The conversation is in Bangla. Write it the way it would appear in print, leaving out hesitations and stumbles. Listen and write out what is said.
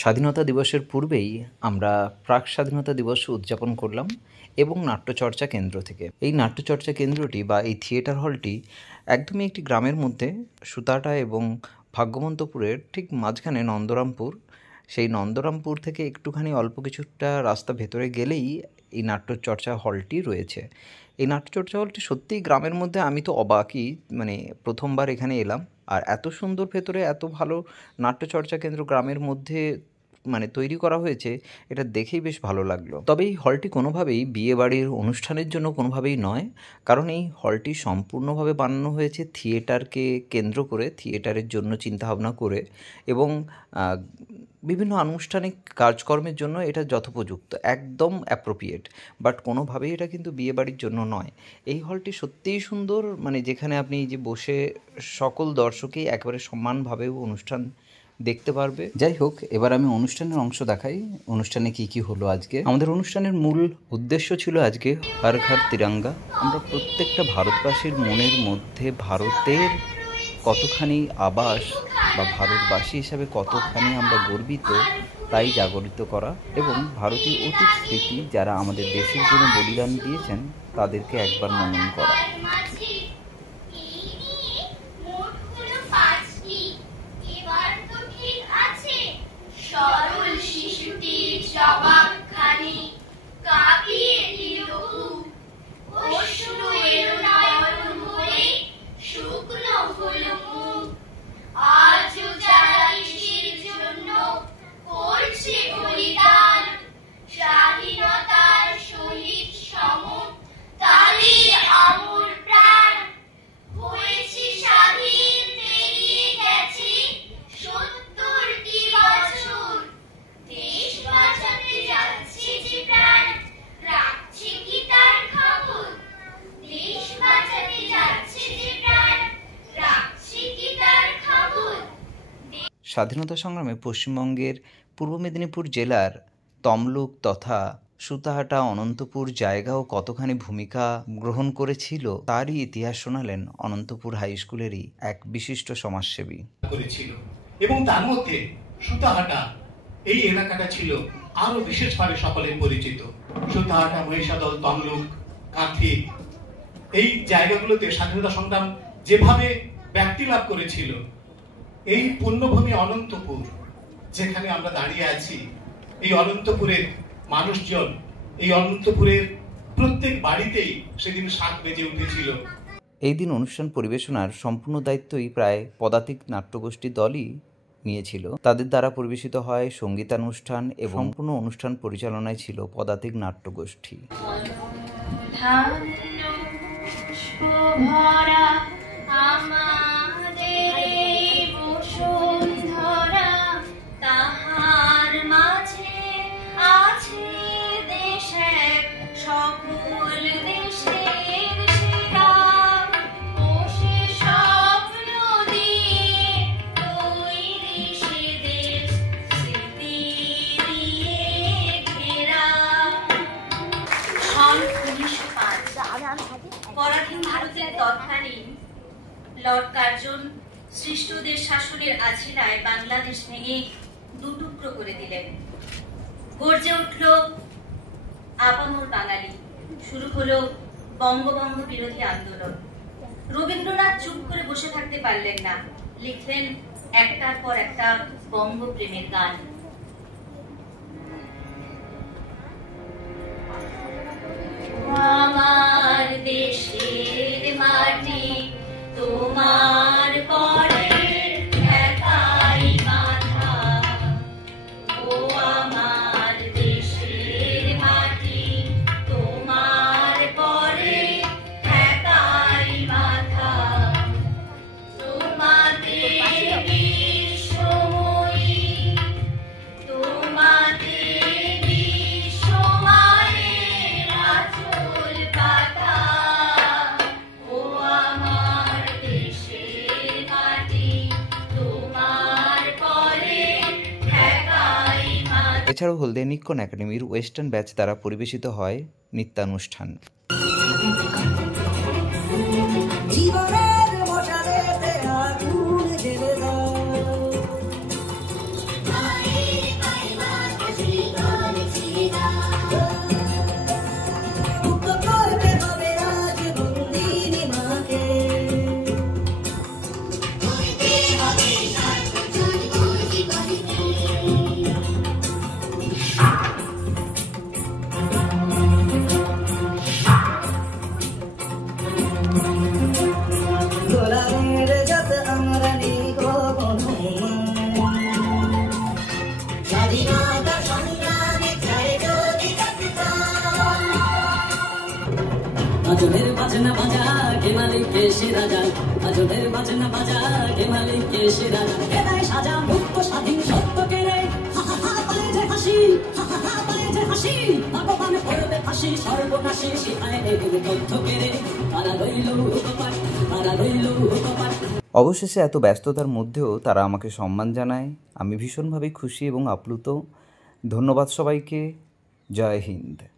স্বাধীনতা দিবসের পূর্বেই আমরা প্রাক স্বাধীনতা দিবস উদযাপন করলাম এবং নাট্যচর্চা কেন্দ্র থেকে। এই নাট্যচর্চা কেন্দ্রটি বা এই থিয়েটার হলটি একদমই একটি গ্রামের মধ্যে, সুতাটা এবং ভাগ্যবন্তপুরের ঠিক মাঝখানে নন্দরামপুর। সেই নন্দরামপুর থেকে একটুখানি অল্প কিছুটা রাস্তা ভেতরে গেলেই এই নাট্যচর্চা হলটি রয়েছে। এই নাট্যচর্চা হলটি সত্যিই গ্রামের মধ্যে, আমি তো অবাকই, মানে প্রথমবার এখানে এলাম। আর এত সুন্দর ভেতরে এত ভালো নাট্যচর্চা কেন্দ্র গ্রামের মধ্যে মানে তৈরি করা হয়েছে, এটা দেখেই বেশ ভালো লাগলো। তবে এই হলটি কোনোভাবেই বিয়েবাড়ির অনুষ্ঠানের জন্য কোনোভাবেই নয়, কারণ এই হলটি সম্পূর্ণভাবে বানানো হয়েছে থিয়েটারকে কেন্দ্র করে, থিয়েটারের জন্য চিন্তাভাবনা করে, এবং বিভিন্ন আনুষ্ঠানিক কাজকর্মের জন্য এটা যথোপযুক্ত, একদম অ্যাপ্রোপ্রিয়েট। বাট কোনোভাবেই এটা কিন্তু বিয়েবাড়ির জন্য নয়। এই হলটি সত্যিই সুন্দর, মানে যেখানে আপনি যে বসে সকল দর্শকই একেবারে সমানভাবে অনুষ্ঠান দেখতে পারবে। যাই হোক, এবার আমি অনুষ্ঠানের অংশ দেখাই। অনুষ্ঠানে কি কি হলো আজকে। আমাদের অনুষ্ঠানের মূল উদ্দেশ্য ছিল আজকে হর ঘর তিরঙ্গা। আমরা প্রত্যেকটা ভারতবাসীর মনের মধ্যে ভারতের কতখানি আবাস বা ভারতবাসী হিসাবে কতখানি আমরা গর্বিত, তাই জাগরিত করা, এবং ভারতীয় অতীত স্মৃতি যারা আমাদের দেশের জন্য বলিদান দিয়েছেন তাদেরকে একবার মনন করা। সরল শিশুটির জবাবখানি কাঁপিয়ে দিল বুক, অশ্রু এলো নয়ন হয়ে, শুকনো হলো মুখ। আজও যারা দেশের জন্য করছে বলিদান, স্বাধীনতার শহীদ সম তাদের আমর প্রাণ হয়েছে স্বাধীন, পেরিয়ে গেছে ৭০টি বছর। দেশ বাঁচাতে যাচ্ছে যে প্রাণ, রাখছে কি তার খবর? দেশ বাঁচাতে যাচ্ছে যে প্রাণ, রাখছে কি তার খবর? স্বাধীনতা সংগ্রামে পশ্চিমবঙ্গের পূর্ব মেদিনীপুর জেলার তমলুক তথা সুতাহাটা অনন্তপুর জায়গাও কতখানি ভূমিকা গ্রহণ করেছিল তারই ইতিহাস শোনালেন অনন্তপুর হাই স্কুলেরই এক বিশিষ্ট সমাজসেবী। করেছিল, এবং তার মধ্যে সুতাহাটা এই এলাকাটা ছিল আরো বিশেষভাবে সকলে পরিচিত। সুতাহাটা, মহিষাদল, তমলুক, কাঁথি, এই জায়গাগুলোতে স্বাধীনতা সংগ্রাম যেভাবে ব্যক্তি লাভ করেছিল, এই পুণ্যভূমি অনন্তপুর যেখানে আমরা দাঁড়িয়ে আছি, এই অনন্তপুরের মানুষজন, এই অনন্তপুরের প্রত্যেক বাড়িতেই সেদিন ৭ বেজে উঠেছিল। এই দিন অনুষ্ঠান পরিবেশনার সম্পূর্ণ দায়িত্বই প্রায় পদাতিক নাট্যগোষ্ঠী দলই নিয়েছিল। তাদের দ্বারা পরিবেশিত হয় সঙ্গীতানুষ্ঠান এবং সম্পূর্ণ অনুষ্ঠান পরিচালনায় ছিল পদাতিক নাট্যগোষ্ঠী। পরাধীন ভারতের তৎকালীন লর্ড কার্জন সৃষ্টদের শাসনের আছিলায় বাংলাদেশ ভেঙে দুটুকরো করে দিলেন। গর্জে উঠল আপামর বাঙালি, শুরু হলো বঙ্গভঙ্গ বিরোধী আন্দোলন। রবীন্দ্রনাথ চুপ করে বসে থাকতে পারলেন না, লিখলেন একটার পর একটা বঙ্গপ্রেমের গান। আমার দেশের মাটি তোমার পরে একাই মাথা, ও আমার দেশের মাটি তোমার পরে একাই মাথা। তোমাদের বিশ্বময়ী, তোমাদের বিশ্বমায়ের আঁচল পাতা, ও আমার দেশের মাটি তোমার পরে একাই মাথা। এছাড়াও হলদিয়া নিক্কন একাডেমির ওয়েস্টার্ন ব্যাচ দ্বারা পরিবেশিত হয় নৃত্যানুষ্ঠান। জীবনের আজনের বাজনা বাজা কে মালিককে সে রাজা, আজনের বাজনা বাজা কে মালিককে সে রাজা, এটাই সাজা মুক্ত স্বাধীন সত্য কেড়ে, হা হা হা পায়ে যে হাসি, হা হা হা পায়ে যে হাসি, ভগবান করবে ফাঁসি সর্বনাশী, শিখায় এদের তথ্য কেড়ে, তারা রইল উপপাট, তারা রইল উপপাট। অবশেষে এত ব্যস্ততার মধ্যেও তারা আমাকে সম্মান জানায়, আমি ভীষণভাবে খুশি এবং আপ্লুত। ধন্যবাদ সবাইকে। জয় হিন্দ।